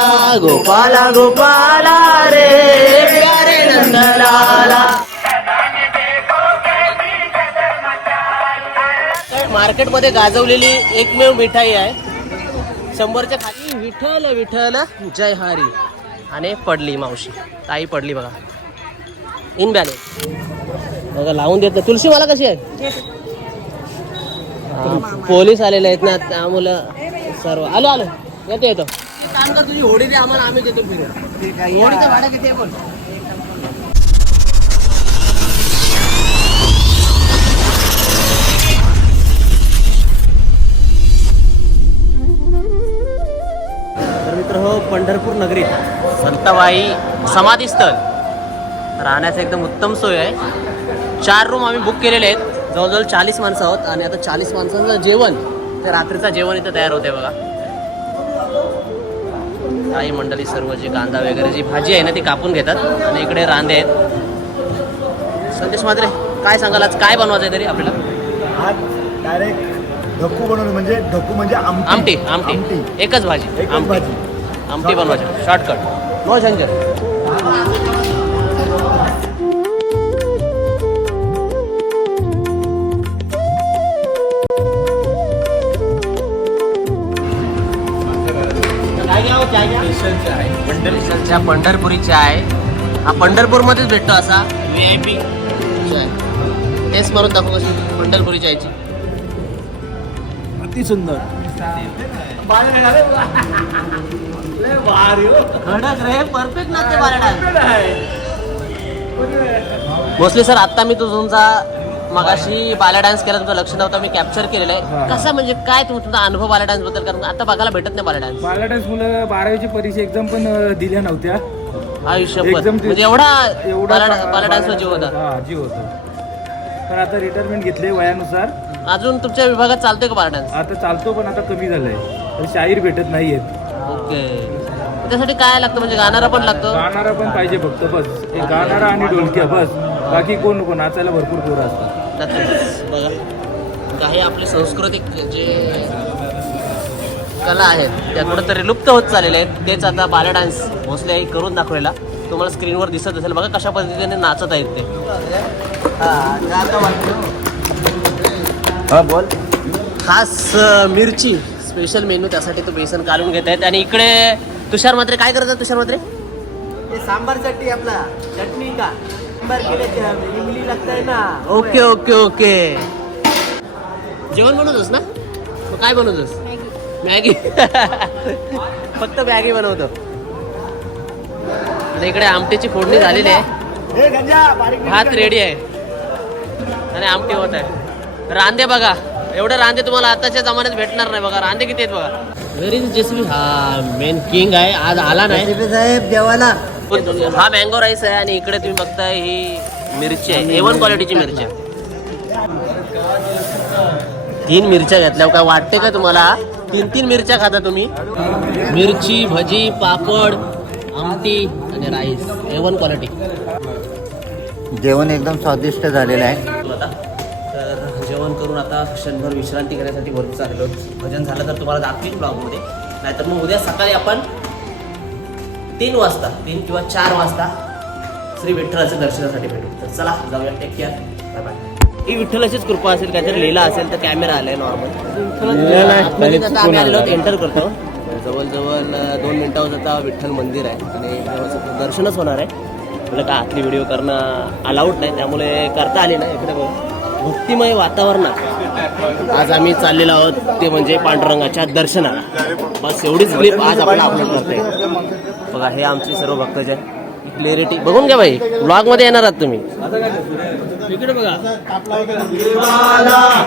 नंदलाला गोपाला गोपाला रे. प्यारे नंदलाला. मार्केटमध्ये गाजवलेली एकमेव मिठाई आहे. शंभरच्या खाली विठ्ठल विठ्ठल जय हरी. आणि पडली मावशी. ताई पडली बघा. इन बॅले बघा लावून देत नाही. तुलसी मला कशी आहे? पोलीस आलेले आहेत ना त्यामुळं सर्व आलो आलो. येतो येतो. तुझी होडी दे आम्हाला आम्ही देतो फिरून. होडीचं भाडं किती आहे बोल. तर मित्र हो पंढरपूर नगरीत संतबाई समाधीस्थळ राहण्याचं एकदम उत्तम सोय आहे. चार रूम आम्ही बुक केलेले आहेत. जवळजवळ चाळीस माणसं आहोत आणि आता चाळीस माणसांचं जेवण. ते रात्रीचं जेवण इथं तयार होते बघा. काही मंडळी सर्व जे कांदा वगैरे जी भाजी आहे ना ती कापून घेतात. आणि इकडे रांदे आहेत. संदेश मात्रे काय सांगाल आज? काय बनवायचं आहे तरी आपल्याला? आज डायरेक्ट ढकू बनवलं म्हणजे ढकू म्हणजे आमटी. आमटी एकच भाजी. आमटी. भाजी. आमटी बनवायची. शॉर्टकट नो शंकर पंढरपूरच्या पंढरपुरी चाय हा पंढरपूरमध्येच भेटतो असा. व्ही आय पी चाय टेस्ट मारून दाखव कशी पंढरपुरी चायची अति सुंदर. खडक रे परफेक्ट ना ते भोसले सर आता मी तो तुमचा मगाशी बाला डान्स केला तुमचं लक्ष नव्हतं मी कॅप्चर केलेलं आहे. कसा म्हणजे काय तुम- तुमचा अनुभव बाला डान्सबद्दल? कारण आता बघायला भेटत नाही बाला डान्स बाला डान्स मुलं बारावीची परीक्षा एक्झाम पण अं, दिल्या नव्हत्या. आयुष्य एकदम ते- म्हणजे एवढा एवढा बाला बा- बाला बाला- जीव होता. हा जीव होता. पण आता रिटायरमेंट घेतले वयानुसार. अजून तुमच्या विभागात चालतोय का बाला डान्स आता चालतो पण आता कमी झालंय. तर शाहीर भेटत नाहीयेत. ओके. त्यासाठी काय लागतं? म्हणजे गाणारा पण लागतो? गाणारा पण पाहिजे फक्त बस. एक गाणारा आणि ढोलक्या बस. बाकी कोण नको नाचायला भरपूर पोरं असतात. नक्कीच बघा. काही आपले सांस्कृतिक जे कला आहेत त्या कुठंतरी लुप्त होत चाललेल्या आहेत. तेच आता बाला डान्स भोसले आई करून दाखवलेला. तुम्हाला स्क्रीनवर दिसत असेल. बघा कशा पद्धतीने नाचत आहेत ते. हा बोल. खास मिरची स्पेशल मेनू त्यासाठी तो बेसन काढून घेत आहेत. आणि इकडे तुषार मात्रे काय करतात तुषार मात्रे सांबार चटणी आपला. चटणी का? सांबार केले इमली लागतंय ना. Okay okay okay. जेवण बनवतोस ना? मग काय बनवतोस? मॅगी. फक्त मॅगी बनवतो. इकडे आमटीची फोडणी झालेली आहे. ए गंजा बारीक भात रेडी आहे. आणि आमटी होत आहे. रांदे बघा. एवढे रांदे तुम्हाला आताच्या जमान्यात भेटणार नाही बघा. रांदे किती आहेत बघा. व्हेरी जेसबी हा मेन किंग आहे. आज आला नाही. साहेब देवाला. हा मँगो राईस आहे आणि इकडे तुम्ही बघताय ही मिरची आहे. ए वन क्वालिटीची मिरची आहे. तीन मिरच्या घेतल्या. काय वाटते का तुम्हाला? तीन तीन मिरच्या खाता तुम्ही. मिरची भजी पापड आमटी आणि राईस ए वन क्वालिटी जेवण एकदम स्वादिष्ट झालेलं आहे. तर जेवण करून आता क्षणभर विश्रांती करण्यासाठी वरती चाललो. भजन झालं तर तुम्हाला दाखवीन ब्लॉगमध्ये नाहीतर मग उद्या सकाळी आपण तीन वाजता तीन किंवा चार वाजता श्री विठ्ठलाच्या दर्शनासाठी भेटू. तर चला जाऊया. टेक केअर बाय बाय ही विठ्ठलाचीच कृपा असेल काहीतरी लिहिला असेल तर कॅमेरा आलाय नॉर्मल आम्ही एंटर करतो. जवळजवळ दोन मिनिटावर आता विठ्ठल मंदिर आहे. आणि दर्शनच होणार आहे. म्हटलं का आतली व्हिडिओ करणं अलाउड नाही. त्यामुळे करता आले नाही. इकडे बघ. भक्तिमय वातावरणात आज आम्ही चाललेलो आहोत ते म्हणजे पांडुरंगाच्या दर्शनाला. बस एवढीच क्लिप आज आपण अपलोड करतोय. बघा हे आमचे सर्व भक्तजन क्लिअरिटी बघून घ्या भाई ब्लॉगमध्ये येणार आहात तुम्ही.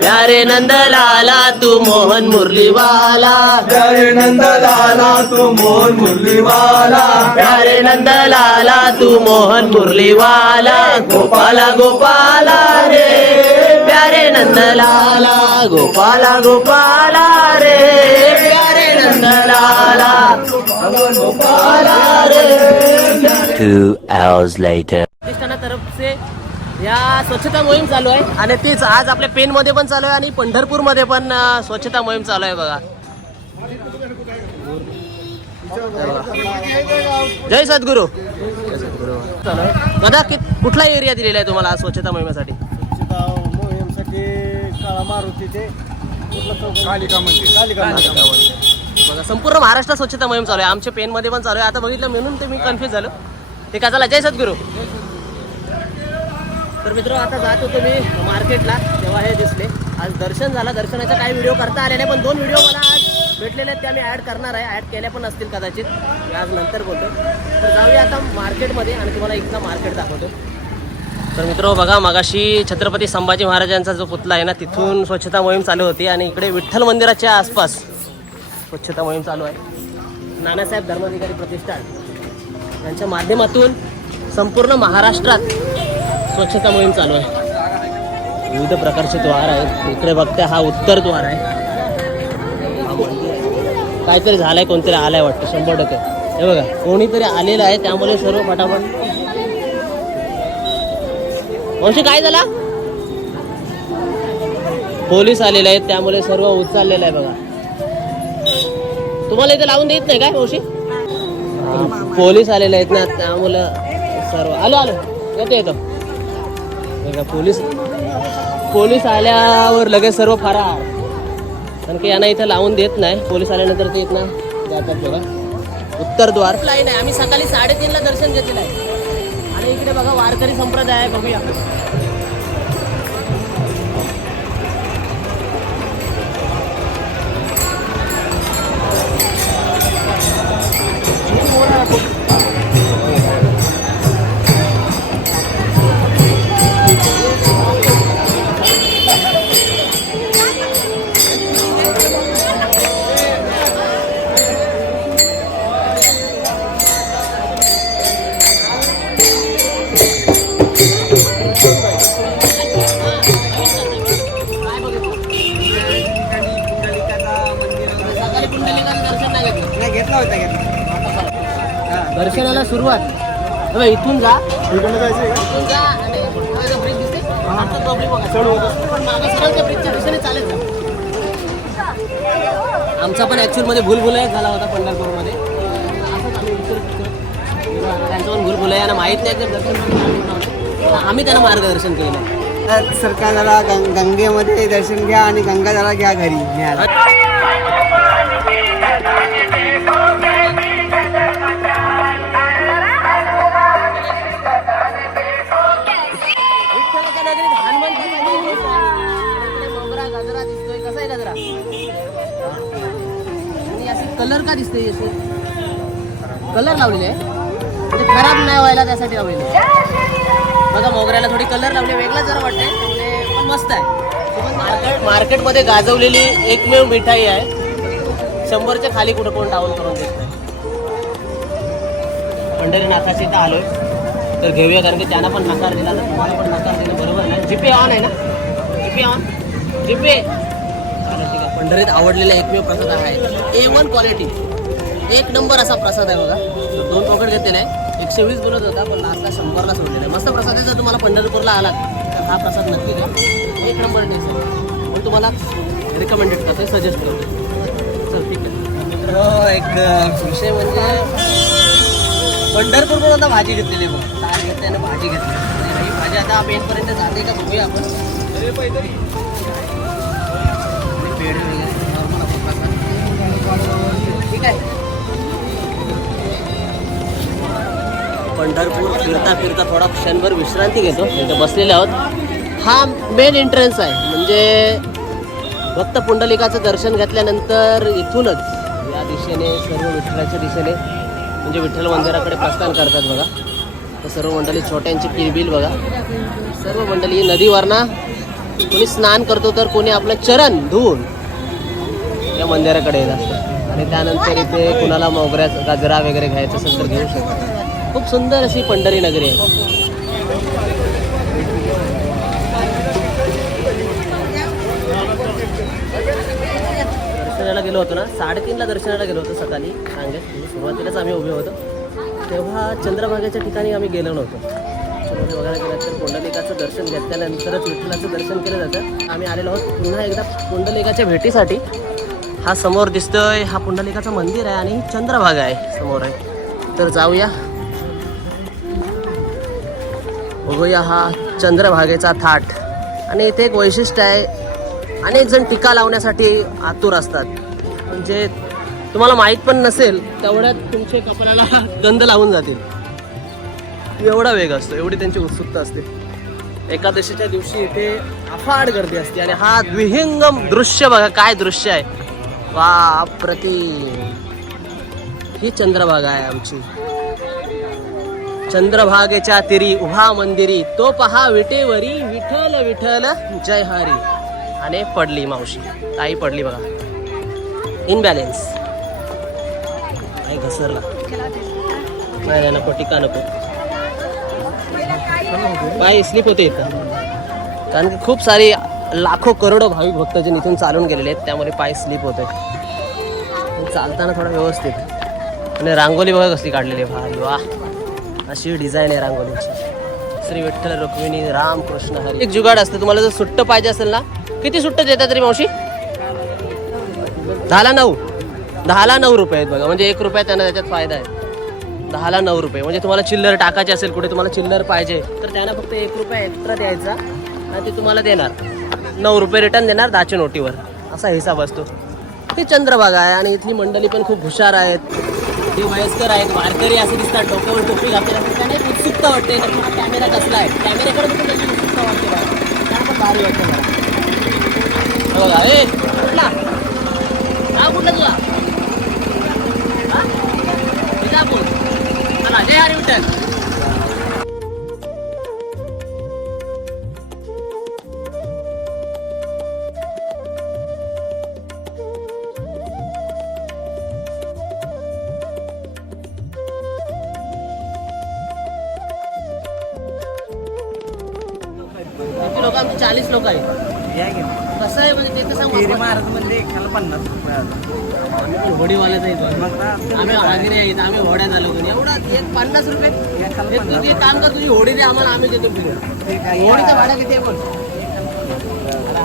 प्यारे नंदलाला तू मोहन मुरलीवाला. प्यारे नंदलाला तू मोहन मुरलीवाला. प्यारे नंदलाला तू मोहन मुरलीवाला. गोपाला गोपाला रे. प्यारे नंदलाला गोपाला गोपाला रे. प्यारे नंदलाला गोपाला रे. Two hours later. प्रतिष्ठानातर्फ से या स्वच्छता मोहीम चालू आहे. आणि तीच आज आपल्या पेन मध्ये पण चालू आहे आणि पंढरपूरमध्ये पण अं, स्वच्छता मोहीम चालू आहे बघा. जय सद्गुरू. दादा कि कुठला एरिया दिलेला आहे तुम्हाला आज स्वच्छता मोहिमेसाठी? मोहीमसाठी काळा मारुती ते कालिका मंदिर. बघा संपूर्ण महाराष्ट्रात स्वच्छता मोहीम चालू आहे. आमच्या पेनमध्ये पण चालू आहे. आता बघितलं म्हणून ते मी कन्फ्युज झालो. ते का चला जय सद्गुरू. तर मित्र आता जात होतो मी मार्केटला तेव्हा हे दिसले. आज दर्शन झालं. दर्शनाचा काही व्हिडिओ करता आले नाही पण दोन व्हिडिओ मला आज भेटलेले आहेत. त्या मी ॲड करणार आहे. ॲड केल्या पण असतील कदाचित. मी आज नंतर बोलतो. तर जाऊया आता मार्केटमध्ये आणि तुम्हाला एकदा मार्केट दाखवतो. तर मित्र बघा मगाशी छत्रपती संभाजी महाराजांचा जो पुतला आहे ना तिथून स्वच्छता मोहीम चालू होती आणि इकडे विठ्ठल मंदिराच्या आसपास स्वच्छता मोहीम चालू आहे. नानासाहेब धर्माधिकारी प्रतिष्ठान. यांच्या माध्यमातून संपूर्ण महाराष्ट्रात स्वच्छता मोहीम चालू आहे. विविध प्रकारचे द्वार आहेत. इकडे बघते हा उत्तर द्वार आहे. काहीतरी झालंय कोणतरी आलाय वाटतं शंभर टक्के. हे बघा कोणीतरी आलेलं आहे त्यामुळे सर्व फटाफट वंशी काय झाला? पोलीस आलेले आहेत त्यामुळे सर्व उचललेलं आहे बघा. तुम्हाला इथे लावून देत नाही काय वंशी पोलीस आलेले आहेत ना त्यामुळं सर्व आलो आलो. येतो येतो. बघा पोलीस पोलीस आल्यावर लगेच सर्व फरार. कारण की यांना इथं लावून देत नाही. पोलीस आल्यानंतर ते इथनं जातात बघा. उत्तरद्वार. लाईन आहे आम्ही सकाळी साडेतीनला दर्शन घेतलेलं आहे. आणि इकडे बघा संप्रदाय आहे बघूया. बघ, इथून जा. इकडनं जायचं? इथून जा आणि जो ब्रिज दिसते मागचा तो ब्रिज बघा. पण मागे सरळ त्या ब्रिजच्या दिशेने चालत जा. आमचा पण ऍक्च्युअलमध्ये भूलभुलया झाला होता पंढरपूरमध्ये. असंच आम्ही. त्यांचं पण भूलभुलयांना माहीत नाही तर दर्शन. आम्ही. त्यांना मार्गदर्शन केलं. सरकारला गंगेमध्ये दर्शन घ्या आणि गंगाधरा घ्या घरी. न्यायला कलर का दिसते असे कलर लावलेले आहे. म्हणजे खराब नाही व्हायला त्यासाठी लावलेले बघा मोगऱ्याला थोडी कलर लावले वेगळा जरा वाटते पण मस्त आहे. मार्केट मार्केटमध्ये गाजवलेली एकमेव मिठाई आहे. शंभरच्या खाली कुठं कोण डाऊन करून देत नाही पंढरीनाथाचे इथं आलोय. तर घेऊया कारण की त्यांना पण नकार दिला तर तुम्हाला पण नकार दिला. बरोबर नाही जीपे ऑन आहे ना? GPay on GPay! चालेल आवडलेला एकमेव प्रसाद आहे ए वन क्वालिटी एक नंबर असा प्रसाद आहे बघा. दोन पॉकेट घेतलेला आहे एकशे वीस बोलत होता पण लास्टला शंभरला सोडलेला आहे. मस्त प्रसाद आहे जर तुम्हाला पंढरपूरला आला तर हा प्रसाद नक्की घ्या. एक नंबर टेस्ट पण तुम्हाला रिकमेंडेड करतो सजेस्ट करतो चल ठीक आहे. हो, एक विषय म्हणजे पंढरपूरकडून आता भाजी घेतलेली बघ. काय घेतली भाजी घेतली. भाजी आता पेनपर्यंत जाते का बघूया आपण. ठीक आहे. पंढरपूर फिरता फिरता थोडा क्षणभर विश्रांती घेतो. इथे बसलेले आहोत. हा मेन एंट्रन्स आहे. म्हणजे भक्त पुंडलिकाचं दर्शन घेतल्यानंतर इथूनच या दिशेने सर्व विठ्ठलाच्या दिशेने म्हणजे विठ्ठल मंदिराकडे प्रस्थान करतात बघा. तर सर्व मंडळी छोट्यांची किलबिल बघा. सर्व मंडळी नदीवरना कोणी स्नान करतो तर कोणी आपलं चरण धुवून या मंदिराकडे येत असतं आणि त्यानंतर इथे कुणाला मोगऱ्याचा गजरा वगैरे घ्यायचं असेल तर घेऊ शकतो. खूप सुंदर अशी पंढरी नगरी आहे. दर्शनाला गेलो होतो ना? साडेतीनला दर्शनाला गेलो होतो सकाळी. सांगेल म्हणजे सुरुवातीलाच आम्ही उभे होतो. तेव्हा चंद्रभागेच्या ठिकाणी आम्ही गेलो नव्हतो. बघायला गेलं तर पुंडलिकाचं दर्शन घेतल्यानंतरच विठ्ठलाचं दर्शन केलं जातं. आम्ही आलेलो आहोत पुन्हा एकदा पुंडलिकाच्या भेटीसाठी. हा समोर दिसतोय हा पुंडलिकाचं मंदिर आहे आणि चंद्रभागा आहे समोर आहे. तर जाऊया. बघूया हा चंद्रभागेचा थाट. आणि इथे एक वैशिष्ट्य आहे अनेक जण टीका लावण्यासाठी आतुर असतात. म्हणजे तुम्हाला माहीत पण नसेल तेवढ्यात तुमचे कपड्याला गंध लावून जातील. एवढा वेग असतो एवढी त्यांची उत्सुकता असते. एकादशीच्या दिवशी इथे अफाट गर्दी असते आणि हा द्विहिंगम दृश्य बघा काय दृश्य आहे. वा अप्रतिम ही चंद्रभागा आहे आमची. चंद्रभागेच्या तिरी उभा मंदिरी तो पहा विटेवरी विठल विठल जय हरी. आणि पडली मावशी ताई पडली बघा. इनबॅलेन्स नाही घसरला. नाही नाही नको टिका नको. पाय स्लिप होते इथं. कारण की खूप सारी लाखो करोडो भाविक भक्तजन इथून चालून गेलेले आहेत त्यामुळे पाय स्लिप होते चालताना थोडं व्यवस्थित. आणि रांगोली बघा कसली काढलेली आहे. भारी वा अशी डिझाईन आहे रांगोलीची श्री विठ्ठल रुक्मिणी राम कृष्ण हरी. एक जुगाड असते तुम्हाला जर सुट्ट पाहिजे असेल ना किती सुट्ट देतात तरी मावशी? दहाला नऊ. दहाला नऊ रुपये आहेत बघा. म्हणजे एक रुपया त्यांना त्याच्यात फायदा आहे. दहाला नऊ रुपये. म्हणजे तुम्हाला चिल्लर टाकायची असेल कुठे तुम्हाला चिल्लर पाहिजे तर त्यांना फक्त एक रुपया एक्स्ट्रा द्यायचा आणि ते तुम्हाला देणार. नऊ रुपये रिटर्न देणार दहाच्या नोटीवर. असा हिसाब असतो. ही चंद्रभागा आहे आणि इथली मंडळी पण खूप हुशार आहेत. हे वयस्कर आहेत वारकरी असे दिसतात. डोक्यावर टोपी घातलेली असते उत्सुकता वाटते. कॅमेरा कसला आहे. कॅमेऱ्याकडे पण त्यांची उत्सुकता वाटते बघा. त्यांना पण भारी वाटतं बघा. ए कुठला? हा कुठला तुला? हा? विजापूर चला जय हरी विठ्ठल पन्नास रुपये? तुझी काम कर तुझी होडी दे आम्हाला आम्ही देतो होडीचं भाडं किती आहे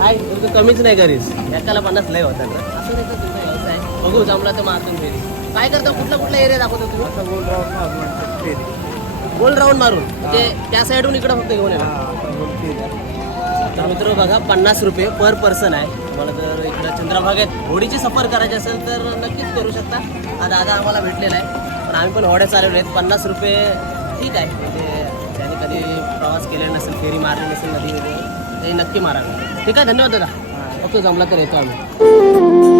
हाय तू कमीच नाही करीस. एकाला पन्नास लय होतात ना. असं नाही तर तुझा व्यवसाय बघू जमला तर मारतून फेरी. काय करतो कुठला कुठला एरिया दाखवतो तुम्ही गोल राऊंड मारून म्हणजे त्या साईडहून इकडं फक्त घेऊन येणार तर मित्र बघा पन्नास रुपये पर पर्सन आहे. तुम्हाला जर इकडं चंद्रभागेत होडीची सफर करायची असेल तर नक्कीच करू शकता. हा दादा आम्हाला भेटलेला आहे. पण आम्ही पण होड्या चालवले आहेत. पन्नास रुपये ठीक आहे. म्हणजे ज्याने कधी प्रवास केलेला नसेल फेरी मारली नसेल नदीमध्ये ते नक्की मारावे. ठीक आहे धन्यवाद दादा. ओके जमला तर येतो आम्ही.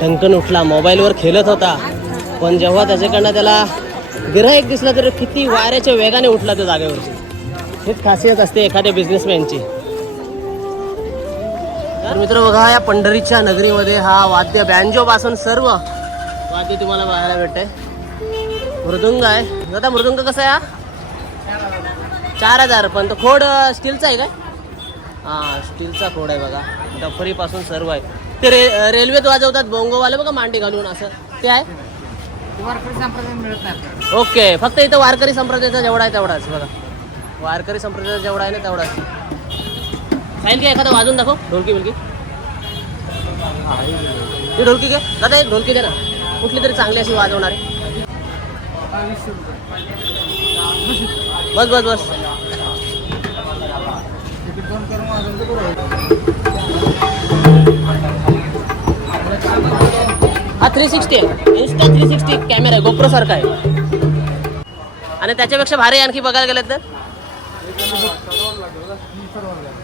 टंकन उठला मोबाईलवर खेळत होता. पण जेव्हा त्याच्याकडनं त्याला गिराईक दिसला तर किती वाऱ्याच्या वेगाने उठला त्या जागेवरती. हेच खासियत असते एखाद्या बिझनेसमॅनची तर मित्र बघा या पंढरीच्या नगरीमध्ये हा वाद्य बँजो पासून सर्व वाद्य तुम्हाला बघायला भेटते मृदुंग आहे. दादा मृदुंग कसा आहे हा? चार हजार पण तो खोड स्टीलचा आहे काय? हा स्टीलचा खोड आहे बघा. डफरीपासून सर्व आहे. ते रे रेल्वेत वाजवतात बोंगोवाले बघा मांडी घालून असं. ते आहे? ओके फक्त इथं वारकरी संप्रदायाचा जेवढा आहे तेवढाच बघा. वारकरी संप्रदायाचा जेवढा आहे ना तेवढाच. खाईल का एखादा वाजून दाखव? ढोलकी बिलकी. ही ढोलकी घे. दादा एक ढोलकी दे ना. कुठली तरी चांगली अशी वाजवणारी. बस बस बस. हा थ्री सिक्स्टी आहे. इन्स्टा थ्री सिक्स्टी कॅमेरा आहे गोप्रो सारखा आहे. आणि त्याच्यापेक्षा भारी आणखी बघायला गेलं तर.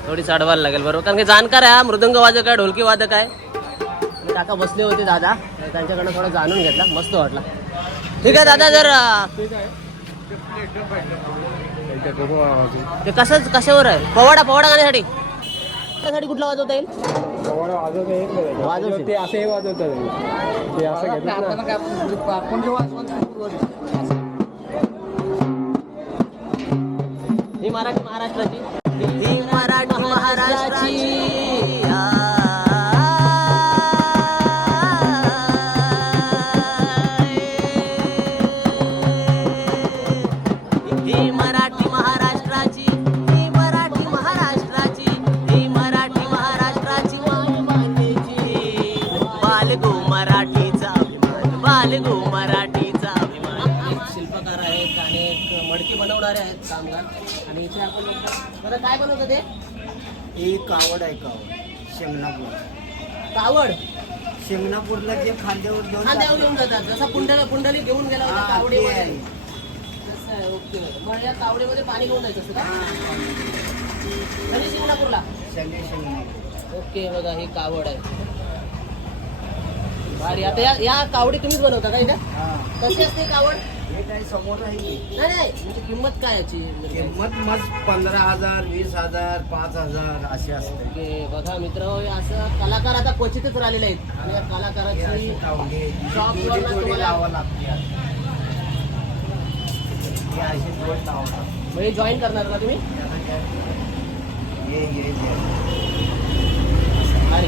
थोडी चढवायला लागेल बरोबर. कारण की जाणकार आहे हा मृदंग वादक आहे ढोलकी वादक आहे. आणि काका बसले होते दादा. त्यांच्याकडनं थोडं जाणून घेतला. मस्त वाटला. ठीक आहे दादा जर ते कसं कशावर आहे? पवाडा पवाडा गाण्यासाठी. त्यासाठी कुठला वाजवता येईल. ते असंही वाजवतात. ते असं घेतात ना. ही मराठी महाराष्ट्राची बनवणारे आहेत कामगार आणि इथे आपण बरं काय बनवतं ते? ही कावड आहे कावड शेंगणापूर कावड? शेंगणापूरला जे खांद्यावर घेऊन देव घेऊन जातात. जसा पुंडली पुंडली घेऊन गेला होता हा, ते कावडीमध्ये आहे. तसं आहे, ओके. मग या कावडीमध्ये पाणी घेऊन जायचं असतं का? शिंगणापूरला शनी शेंगणापूर ओके बघा ही कावड आहे. भारी. आता या या कावडी तुम्हीच बनवता का इथे? हा. कशी असते कावड? हे काही समोर नाही. नाही म्हणजे किंमत काय याची? किंमत मग पंधरा हजार वीस हजार पाच हजार अशी असते. ओके बघा मित्र असं कलाकार आता क्वचितच राहिलेले आहेत. आणि या कलाकाराची जोडी तुम्हाला- लावावं लागते ही अशी जोड म्हणजे जॉईन करणार का तुम्ही? ये ये ये. अरे.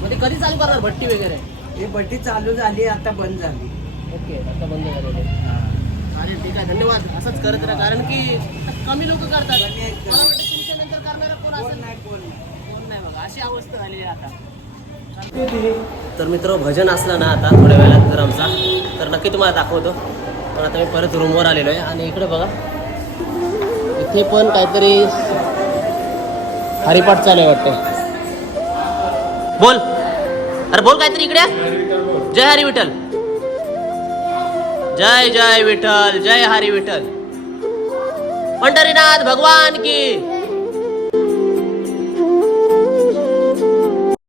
म्हणजे कधी चालू करणार? भट्टी वगैरे? ही बट्टी चालू झाली आता बंद झाली. ओके आता बंद झालेले चालेल ठीक आहे. धन्यवाद. असंच करत राहा कारण की कमी लोक करतात. मला वाटतं तुमच्या नंतर करणारा कोण असेल? नाही कोण कोण नाही बघा. अशी अवस्था झाली आहे आता. तर मित्र भजन असलं ना आता थोड्या वेळात जर आमचा. तर नक्की तुम्हाला दाखवतो. पण आता मी परत रूमवर आलेलो आहे. आणि इकडे बघा. इथे पण काहीतरी हरिपाठ चालू आहे वाटतं. बोल. अरे बोल काहीतरी इकडे. जय हरी विठ्ठल. जय जय विठ्ठल जय हरी विठ्ठल पंढरीनाथ भगवान की